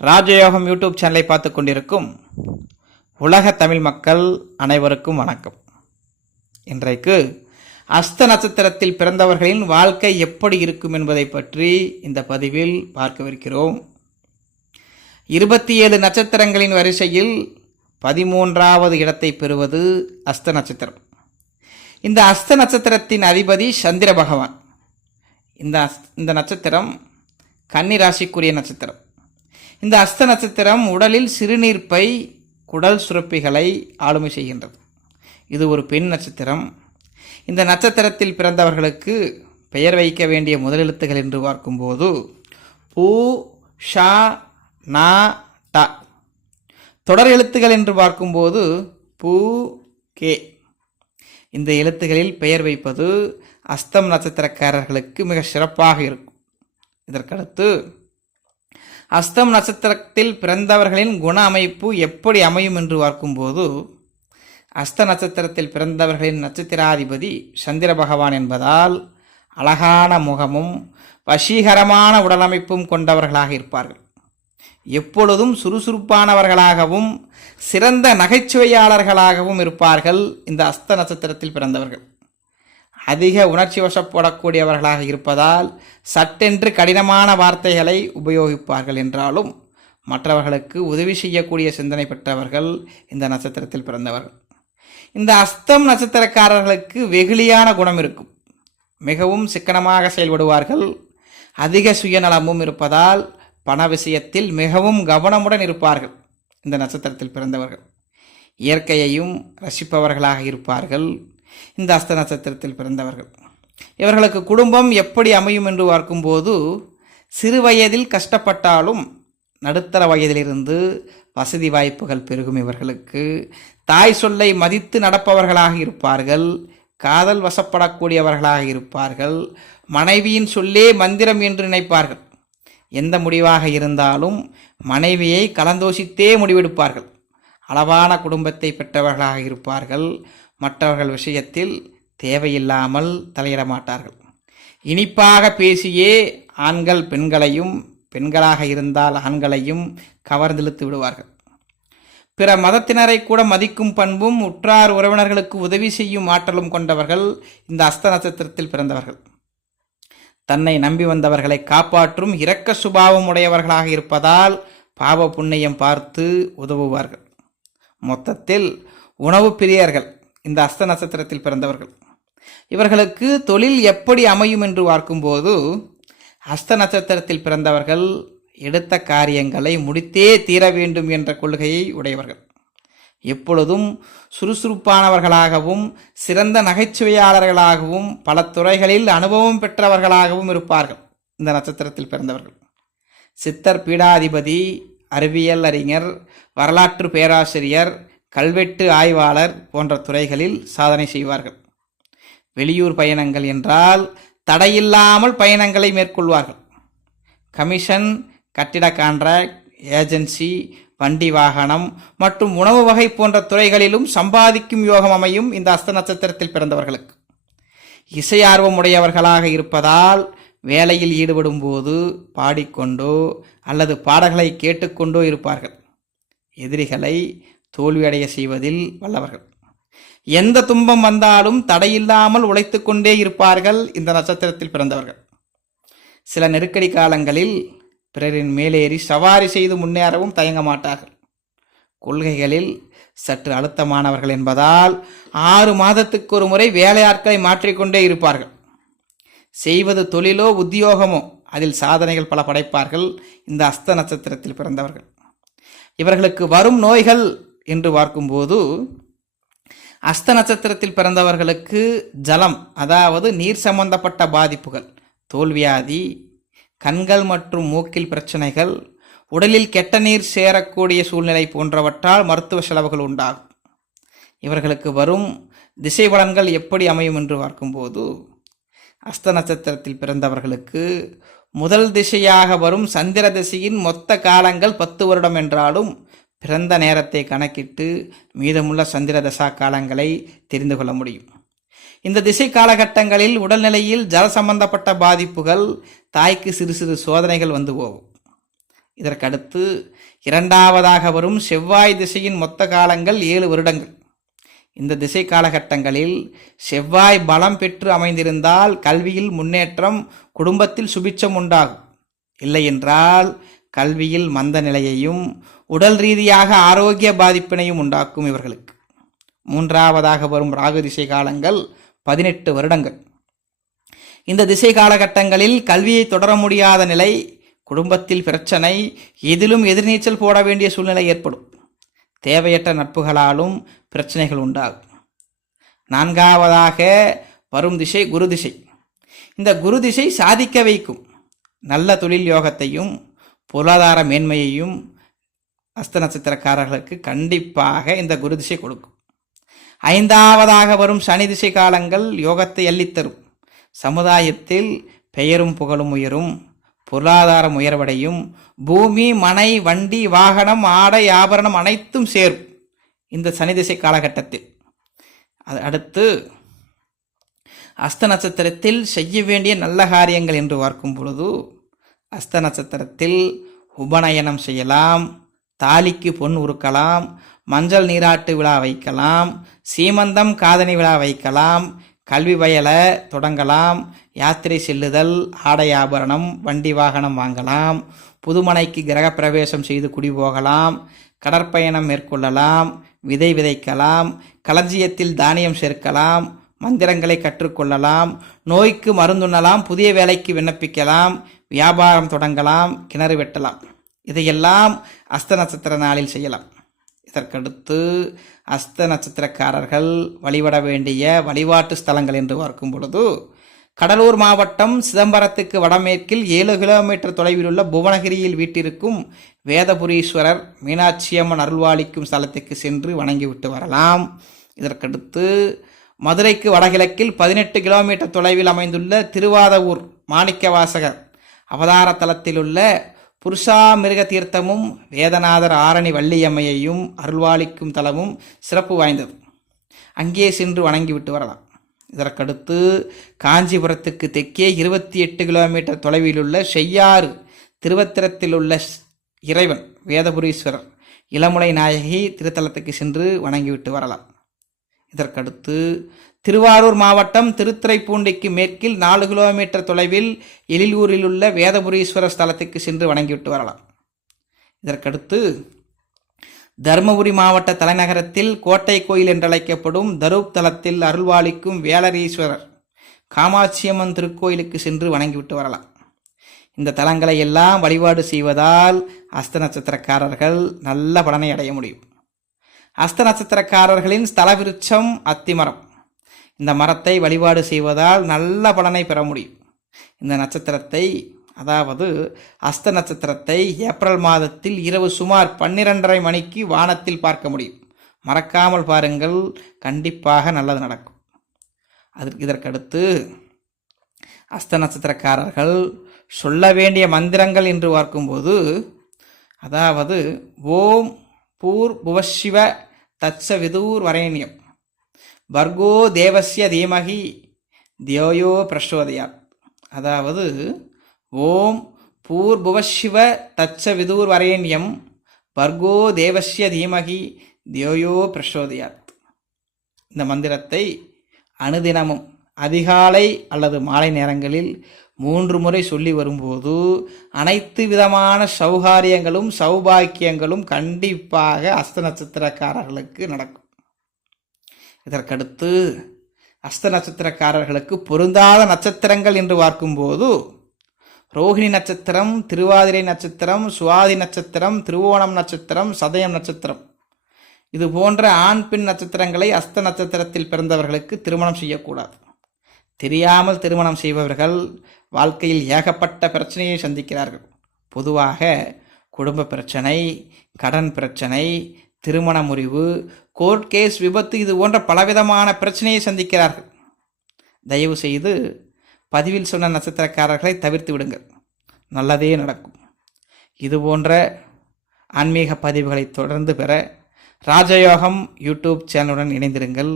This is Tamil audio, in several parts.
ராஜயோகம் யூடியூப் சேனலை பார்த்து கொண்டிருக்கும் உலக தமிழ் மக்கள் அனைவருக்கும் வணக்கம். இன்றைக்கு அஸ்த நட்சத்திரத்தில் பிறந்தவர்களின் வாழ்க்கை எப்படி இருக்கும் என்பதை பற்றி இந்த பதிவில் பார்க்கவிருக்கிறோம். இருபத்தி ஏழு நட்சத்திரங்களின் வரிசையில் பதிமூன்றாவது இடத்தை பெறுவது அஸ்த நட்சத்திரம். இந்த அஸ்த நட்சத்திரத்தின் அதிபதி சந்திர பகவான். இந்த அஸ்- இந்த நட்சத்திரம் கன்னி ராசிக்குரிய நட்சத்திரம். இந்த அஸ்த நட்சத்திரம் உடலில் சிறுநீர்ப்பை குடல் சுரப்பிகளை ஆளுமை செய்கின்றது. இது ஒரு பெண் நட்சத்திரம். இந்த நட்சத்திரத்தில் பிறந்தவர்களுக்கு பெயர் வைக்க வேண்டிய முதலெழுத்துகள் என்று பார்க்கும்போது பூ ஷா நா ட. தொடர் எழுத்துகள் என்று பார்க்கும்போது பூ கே. இந்த எழுத்துகளில் பெயர் வைப்பது அஸ்தம் நட்சத்திரக்காரர்களுக்கு மிக சிறப்பாக இருக்கும். இதற்கடுத்து அஸ்தம் நட்சத்திரத்தில் பிறந்தவர்களின் குண அமைப்பு எப்படி அமையும் என்று பார்க்கும்போது அஸ்த நட்சத்திரத்தில் பிறந்தவர்களின் நட்சத்திராதிபதி சந்திர பகவான் என்பதால் அழகான முகமும் வசீகரமான உடலமைப்பும் கொண்டவர்களாக இருப்பார்கள். எப்பொழுதும் சுறுசுறுப்பானவர்களாகவும் சிறந்த நகைச்சுவையாளர்களாகவும் இருப்பார்கள் இந்த அஸ்த நட்சத்திரத்தில் பிறந்தவர்கள். அதிக உணர்ச்சி வசப்படக்கூடியவர்களாக இருப்பதால் சட்டென்று கடினமான வார்த்தைகளை உபயோகிப்பார்கள் என்றாலும் மற்றவர்களுக்கு உதவி செய்யக்கூடிய சிந்தனை பெற்றவர்கள் இந்த நட்சத்திரத்தில் பிறந்தவர்கள். இந்த அஸ்தம் நட்சத்திரக்காரர்களுக்கு வெகுளியான குணம் இருக்கும். மிகவும் சிக்கனமாக செயல்படுவார்கள். அதிக சுயநலமும் இருப்பதால் பண விஷயத்தில் மிகவும் கவனமுடன் இருப்பார்கள். இந்த நட்சத்திரத்தில் பிறந்தவர்கள். இயற்கையையும் ரசிப்பவர்களாக இருப்பார்கள். இந்த அஸ்த நட்சத்திரத்தில் பிறந்தவர்கள். இவர்களுக்கு குடும்பம் எப்படி அமையும் என்று பார்க்கும்போது சிறு வயதில் கஷ்டப்பட்டாலும் நடுத்தர வயதிலிருந்து வசதி வாய்ப்புகள் பெருகும் இவர்களுக்கு. தாய் சொல்லை மதித்து நடப்பவர்களாக இருப்பார்கள் காதல் வசப்படக்கூடியவர்களாக இருப்பார்கள் மனைவியின் சொல்லே மந்திரம் என்று நினைப்பார்கள். எந்த முடிவாக இருந்தாலும் மனைவியை கலந்தோசித்தே முடிவெடுப்பார்கள். அளவான குடும்பத்தை பெற்றவர்களாக இருப்பார்கள். மற்றவர்கள் விஷயத்தில் தேவையில்லாமல் தலையிட மாட்டார்கள் இனிப்பாக பேசியே ஆண்கள் பெண்களையும் பெண்களாக இருந்தால் ஆண்களையும் கவர்ந்திழுத்து விடுவார்கள். பிற மதத்தினரை கூட மதிக்கும் பண்பும் உற்றார் உறவினர்களுக்கு உதவி செய்யும் ஆற்றலும் கொண்டவர்கள் இந்த அஸ்த நட்சத்திரத்தில் பிறந்தவர்கள். தன்னை நம்பி வந்தவர்களை காப்பாற்றும் இரக்க சுபாவம் உடையவர்களாக இருப்பதால் பாவ புண்ணியம் பார்த்து உதவுவார்கள். மொத்தத்தில் உணவு பிரியர்கள். இந்த அஸ்த நட்சத்திரத்தில் பிறந்தவர்கள். இவர்களுக்கு தொழில் எப்படி அமையும் என்று பார்க்கும்போது அஸ்த நட்சத்திரத்தில் பிறந்தவர்கள் எடுத்த காரியங்களை முடித்தே தீர வேண்டும் என்ற கொள்கையை உடையவர்கள். எப்பொழுதும் சுறுசுறுப்பானவர்களாகவும் சிறந்த நகைச்சுவையாளர்களாகவும் பல துறைகளில் அனுபவம் பெற்றவர்களாகவும் இருப்பார்கள் இந்த நட்சத்திரத்தில் பிறந்தவர்கள். சித்தர் பீடாதிபதி அறிவியல் அறிஞர் வரலாற்று பேராசிரியர் கல்வெட்டு ஆய்வாளர் போன்ற துறைகளில் சாதனை செய்வார்கள். வெளியூர் பயணங்கள் என்றால் தடையில்லாமல் பயணங்களை மேற்கொள்வார்கள். கமிஷன் கட்டிட கான்ட்ராக்ட் ஏஜென்சி வண்டி வாகனம் மற்றும் உணவு வகை போன்ற துறைகளிலும் சம்பாதிக்கும் யோகம் அமையும் இந்த அஸ்த நட்சத்திரத்தில் பிறந்தவர்களுக்கு. இசை ஆர்வம் உடையவர்களாக இருப்பதால் வேலையில் ஈடுபடும் போது பாடிக்கொண்டோ அல்லது பாடல்களை கேட்டுக்கொண்டோ இருப்பார்கள். எதிரிகளை தோல்வியடைய செய்வதில் வல்லவர்கள். எந்த துன்பம் வந்தாலும் தடையில்லாமல் உழைத்து கொண்டே இருப்பார்கள் இந்த நட்சத்திரத்தில் பிறந்தவர்கள். சில நெருக்கடி காலங்களில் பிறரின் மேலேறி சவாரி செய்து முன்னேறவும் தயங்க மாட்டார்கள். கொள்கைகளில் சற்று அழுத்தமானவர்கள் என்பதால் ஆறு மாதத்துக்கு ஒரு முறை வேலையாட்களை மாற்றிக்கொண்டே இருப்பார்கள். செய்வது தொழிலோ உத்தியோகமோ அதில் சாதனைகள் பல படைப்பார்கள் இந்த அஸ்த நட்சத்திரத்தில் பிறந்தவர்கள். இவர்களுக்கு வரும் நோய்கள் என்று பார்க்கும்போது அஸ்த நட்சத்திரத்தில் பிறந்தவர்களுக்கு ஜலம் அதாவது நீர் சம்பந்தப்பட்ட பாதிப்புகள் தோல்வியாதி கண்கள் மற்றும் மூக்கில் பிரச்சனைகள் உடலில் கெட்ட நீர் சேரக்கூடிய சூழ்நிலை போன்றவற்றால் மருத்துவ செலவுகள் உண்டாகும். இவர்களுக்கு வரும் திசை பலன்கள் எப்படி அமையும் என்று பார்க்கும்போது அஸ்த நட்சத்திரத்தில் பிறந்தவர்களுக்கு முதல் திசையாக வரும் சந்திர திசையின் மொத்த காலங்கள் பத்து வருடம் என்றாலும் பிறந்த நேரத்தை கணக்கிட்டு மீதமுள்ள சந்திர தசா காலங்களை தெரிந்து கொள்ள முடியும். இந்த திசை காலகட்டங்களில் உடல்நிலையில் ஜல சம்பந்தப்பட்ட பாதிப்புகள் தாய்க்கு சிறு சிறு சோதனைகள் வந்து போகும். இதற்கடுத்து இரண்டாவதாக வரும் செவ்வாய் திசையின் மொத்த காலங்கள் ஏழு வருடங்கள். இந்த திசை காலகட்டங்களில் செவ்வாய் பலம் பெற்று அமைந்திருந்தால் கல்வியில் முன்னேற்றம் குடும்பத்தில் சுபிச்சம் உண்டாகும். இல்லையென்றால் கல்வியில் மந்த நிலையையும் உடல் ரீதியாக ஆரோக்கிய பாதிப்பினையும் உண்டாக்கும் இவர்களுக்கு. மூன்றாவதாக வரும் ராகு திசை காலங்கள் பதினெட்டு வருடங்கள். இந்த திசை காலகட்டங்களில் கல்வியை தொடர முடியாத நிலை குடும்பத்தில் பிரச்சனை எதிலும் எதிர்நீச்சல் போட வேண்டிய சூழ்நிலை ஏற்படும். தேவையற்ற நட்புகளாலும் பிரச்சனைகள் உண்டாகும். நான்காவதாக வரும் திசை குரு திசை. இந்த குரு திசை சாதிக்க வைக்கும். நல்ல தொழில் யோகத்தையும் பொருளாதார மேன்மையையும் அஸ்த நட்சத்திரக்காரர்களுக்கு கண்டிப்பாக இந்த குரு திசை கொடுக்கும். ஐந்தாவதாக வரும் சனி திசை காலங்கள் யோகத்தை அள்ளித்தரும். சமுதாயத்தில் பெயரும் புகழும் உயரும் பொருளாதாரம் உயர்வடையும் பூமி மனை வண்டி வாகனம் ஆடை ஆபரணம் அனைத்தும் சேரும் இந்த சனி திசை காலகட்டத்தில். அது அடுத்து அஸ்த நட்சத்திரத்தில் செய்ய வேண்டிய நல்ல காரியங்கள் என்று பார்க்கும் பொழுது அஸ்த நட்சத்திரத்தில் உபநயனம் செய்யலாம் தாலிக்கு பொன் உருக்கலாம் மஞ்சள் நீராட்டு விழா வைக்கலாம் சீமந்தம் காதணி விழா வைக்கலாம் கல்வி வயல தொடங்கலாம் யாத்திரை செல்லுதல் ஆடை ஆபரணம் வண்டி வாகனம் வாங்கலாம் புதுமனைக்கு கிரகப்பிரவேசம் செய்து குடி போகலாம் கடற்பயணம் மேற்கொள்ளலாம் விதை விதைக்கலாம் களஞ்சியத்தில் தானியம் சேர்க்கலாம் மந்திரங்களை கற்றுக்கொள்ளலாம் நோய்க்கு மருந்துண்ணலாம் புதிய வேலைக்கு விண்ணப்பிக்கலாம் வியாபாரம் தொடங்கலாம் கிணறு வெட்டலாம். இதையெல்லாம் அஸ்த நட்சத்திர நாளில் செய்யலாம். இதற்கடுத்து அஸ்த நட்சத்திரக்காரர்கள் வழிபட வேண்டிய வழிபாட்டு ஸ்தலங்கள் என்று பார்க்கும் பொழுது கடலூர் மாவட்டம் சிதம்பரத்துக்கு வடமேற்கில் ஏழு கிலோமீட்டர் தொலைவில் உள்ள புவனகிரியில் வீட்டிருக்கும் வேதபுரீஸ்வரர் மீனாட்சியம்மன் அருள்வாளிக்கும் ஸ்தலத்துக்கு சென்று வணங்கிவிட்டு வரலாம். இதற்கடுத்து மதுரைக்கு வடகிழக்கில் பதினெட்டு கிலோமீட்டர் தொலைவில் அமைந்துள்ள திருவாதவூர் மாணிக்கவாசகர் அவதார தலத்தில் உள்ள மிருக தீர்த்தமும் வேதநாதர் ஆரணி வள்ளியம்மையையும் அருள்வாளிக்கும் தலமும் சிறப்பு வாய்ந்தது. அங்கே சென்று வணங்கிவிட்டு வரலாம். இதற்கடுத்து காஞ்சிபுரத்துக்கு தெற்கே இருபத்தி எட்டு கிலோமீட்டர் தொலைவில் உள்ள செய்யாறு திருவத்திரத்தில் உள்ள இறைவன் வேதபுரீஸ்வரர் இளமுலை நாயகி திருத்தலத்துக்கு சென்று வணங்கிவிட்டு வரலாம். இதற்கடுத்து திருவாரூர் மாவட்டம் திருத்துறைப்பூண்டிக்கு மேற்கில் நாலு கிலோமீட்டர் தொலைவில் எழிலூரில் உள்ள வேதபுரீஸ்வரர் ஸ்தலத்துக்கு சென்று வணங்கிவிட்டு வரலாம். இதற்கடுத்து தருமபுரி மாவட்ட தலைநகரத்தில் கோட்டை கோயில் என்றழைக்கப்படும் தரூப் தலத்தில் அருள்வாளிக்கும் வேலரீஸ்வரர் காமாட்சியம்மன் திருக்கோயிலுக்கு சென்று வணங்கிவிட்டு வரலாம். இந்த தலங்களை எல்லாம் வழிபாடு செய்வதால் அஸ்த நட்சத்திரக்காரர்கள் நல்ல பலனை அடைய முடியும். அஸ்த நட்சத்திரக்காரர்களின் ஸ்தல விருட்சம் அத்திமரம். இந்த மரத்தை வழிபாடு செய்வதால் நல்ல பலனை பெற முடியும். இந்த நட்சத்திரத்தை அதாவது அஸ்த நட்சத்திரத்தை ஏப்ரல் மாதத்தில் இரவு சுமார் பன்னிரெண்டரை மணிக்கு வானத்தில் பார்க்க முடியும். மறக்காமல் பாருங்கள். கண்டிப்பாக நல்லது நடக்கும். அதற்கு இதற்கடுத்து அஸ்த நட்சத்திரக்காரர்கள் சொல்ல வேண்டிய மந்திரங்கள் என்று பார்க்கும்போது அதாவது ஓம் பூர் புவசிவ தச்ச விதூர் வரேணியம் பர்கோ தேவஸ்ய தீமகி தியோயோ பிரசோதயா அதாவது ஓம் பூர்புவசிவ தச்ச விதூர் வரேண்யம் பர்கோ தேவஸ்ய தீமகி தியோயோ பிரசோதயாத் இந்த மந்திரத்தை அனுதினமும் அதிகாலை அல்லது மாலை நேரங்களில் மூன்று முறை சொல்லி வரும்போது அனைத்து விதமான சௌகாரியங்களும் சௌபாக்கியங்களும் கண்டிப்பாக அஸ்த நட்சத்திரக்காரர்களுக்கு நடக்கும். இதற்கடுத்து அஸ்த நட்சத்திரக்காரர்களுக்கு பொருந்தாத நட்சத்திரங்கள் என்று பார்க்கும்போது ரோஹிணி நட்சத்திரம் திருவாதிரை நட்சத்திரம் சுவாதி நட்சத்திரம் திருவோணம் நட்சத்திரம் சதயம் நட்சத்திரம். இது போன்ற ஆண் பெண் நட்சத்திரங்களை அஸ்த நட்சத்திரத்தில் பிறந்தவர்களுக்கு திருமணம் செய்யக்கூடாது. தெரியாமல் திருமணம் செய்பவர்கள் வாழ்க்கையில் ஏகப்பட்ட பிரச்சனையை சந்திக்கிறார்கள். பொதுவாக குடும்ப பிரச்சனை கடன் பிரச்சனை திருமண முறிவு கோர்ட் கேஸ் விபத்து இது போன்ற பலவிதமான பிரச்சனையை சந்திக்கிறார்கள். தயவு செய்து பதிவில் சொன்ன நட்சத்திரக்காரர்களை தவிர்த்து விடுங்கள். நல்லதே நடக்கும். இது போன்ற ஆன்மீக பதிவுகளை தொடர்ந்து பெற ராஜயோகம் யூடியூப் சேனலுடன் இணைந்திருங்கள்.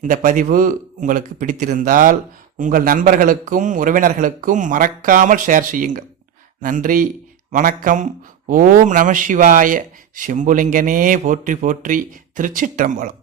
இந்த பதிவு உங்களுக்கு பிடித்திருந்தால் உங்கள் நண்பர்களுக்கும் உறவினர்களுக்கும் மறக்காமல் ஷேர் செய்யுங்கள். நன்றி. வணக்கம். ஓம் நம சிவாய. சிம்புலிங்கனே போற்றி போற்றி திருச்சிற்றம்பலம்.